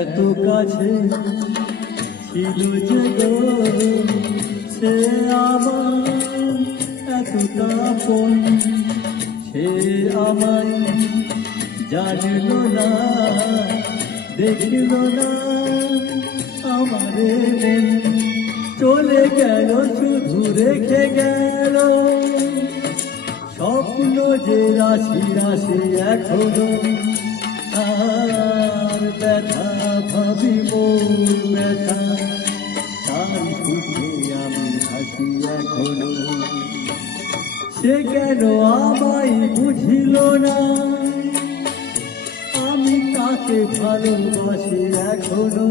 এত কাছে ছিল যে গো সে আমার এতটা আপন, সে আমায় জানল না, দেখল না আমারে মন, চলে গেল শুধু রেখে গেল স্বপ্ন যে রাশি রাশি এখনো। আর ব্যথা ভাবি মোর ব্যথা, তার সুখে আমি হাসি এখনো। সে কেন আমায় বুঝিল না, আমি তাকে ভালোবাসি এখনো।